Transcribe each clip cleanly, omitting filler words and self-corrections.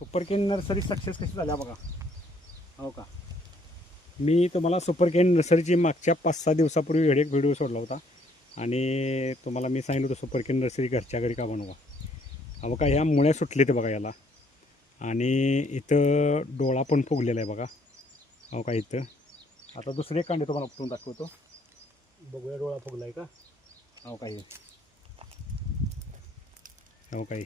Super केन nursery success कशी झाल्या बघा. हो का, मी तुम्हाला सुपर केन नर्सरीची मागच्या 5-6 दिवसापूर्वी एक व्हिडिओ सोडला होता आणि तुम्हाला मी सांगितलं होतं सुपर केन नर्सरी घरच्या घरी का बनवा. हा बघा, ह्या मुळ्या सुटले ते बघा याला. आणि इथं डोळा पण फुगलेला आहे बघा. हो का, इथं आता दुसरे कांडे तुम्हाला उपटून दाखवतो. बघूया डोळा फुगला आहे का. हो काही, हो काही,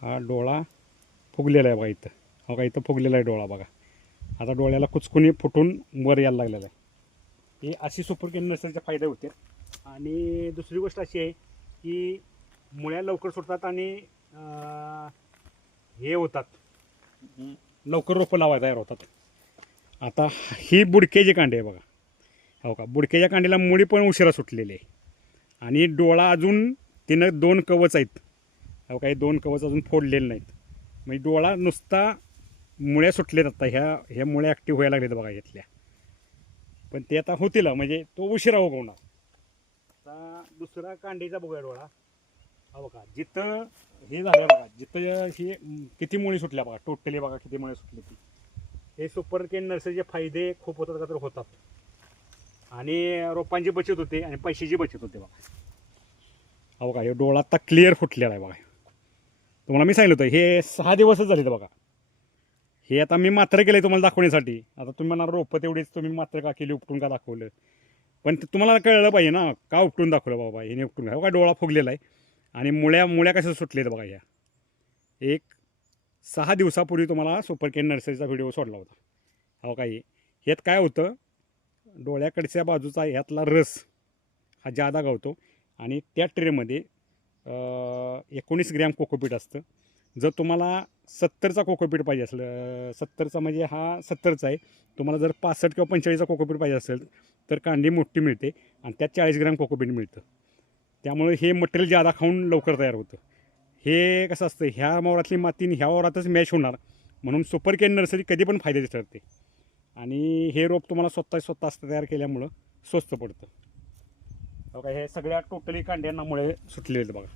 हा डोळा फुगलेला आहे बघा इथं. हो का, इथं फुगलेला आहे डोळा बघा. आता डोळ्याला कुचकुनी फुटून वर यायला लागलेला आहे. हे अशी सुपर केन नर्सरीचे फायदे होते. आणि दुसरी गोष्ट अशी आहे की मुळ्या लवकर सुटतात आणि हे होतात, लवकर रोपं लावायला तयार होतात. आता ही बुडक्याची कांडी आहे बघा. हो का, बुडक्याच्या कांडीला मुळी पण उशिरा सुटलेली आहे आणि डोळा अजून तिनं 2 कवच आहेत. हो काही 2 कवच अजून फोडलेले नाहीत. म्हणजे डोळा नुसता मुळ्या सुटलेत. आता ह्या मुळ्या ॲक्टिव्ह व्हायला लागलेत बघा घेतल्या. पण ते आता होतील, म्हणजे तो उशिरा उगवणार. आता दुसरा कांडीचा बघूया डोळा. हा बघा, जिथं हे झालं बघा, जिथं ही किती मुळी सुटल्या बघा, टोटली बघा किती मुळी सुटली ती. हे सुपर केन नर्सरीचे फायदे खूप होतात का तर होतात. आणि रोपांची बचत होते आणि पैशाची बचत होते बघा. हो का, हे डोळा आता क्लिअर फुटलेला आहे बघा. तुम्हाला मी सांगितलं होतं हे 6 दिवसच झाले बघा. हे आता मी मात्र केलं आहे तुम्हाला दाखवण्यासाठी. आता तुम्ही म्हणणार रोपं तेवढीच तुम्ही मात्र का केली, उपटून का दाखवलं. पण ते तुम्हाला कळलं पाहिजे ना, का उपटून दाखवलं बाबा, हे उपटून काय. हो का, डोळा फुगलेला आहे आणि मुळ्या कशा सुटलेत बघा. ह्या एक 6 दिवसापूर्वी तुम्हाला सुपर केन नर्सरीचा व्हिडिओ सोडला होता. हो काही, ह्यात काय होतं, डोळ्याकडच्या बाजूचा ह्यातला रस हा जादा गावतो आणि त्या ट्रेमध्ये 19 ग्रॅम कोकोपीट असतं. जर तुम्हाला 70चा कोकोपीट पाहिजे असलं, 70चा म्हणजे हा 70चा आहे, तुम्हाला जर 65 किंवा 45चा कोकोपीट पाहिजे असेल तर कांडी मोठी मिळते आणि त्यात 40 ग्रॅम कोकोपीट मिळतं. त्यामुळे हे मटेरियल जादा खाऊन लवकर तयार होतं. हे कसं असतं, ह्या वावरातली माती ह्या वावरातच मॅच होणार, म्हणून सुपर केन नर्सरी कधी पण फायद्याची ठरते. आणि हे रोप तुम्हाला स्वतः तयार केल्यामुळं स्वस्त पडतं. बघा, हे सगळ्या टोटली कांड्यांना मुळे सुटलेले आहेत बघा.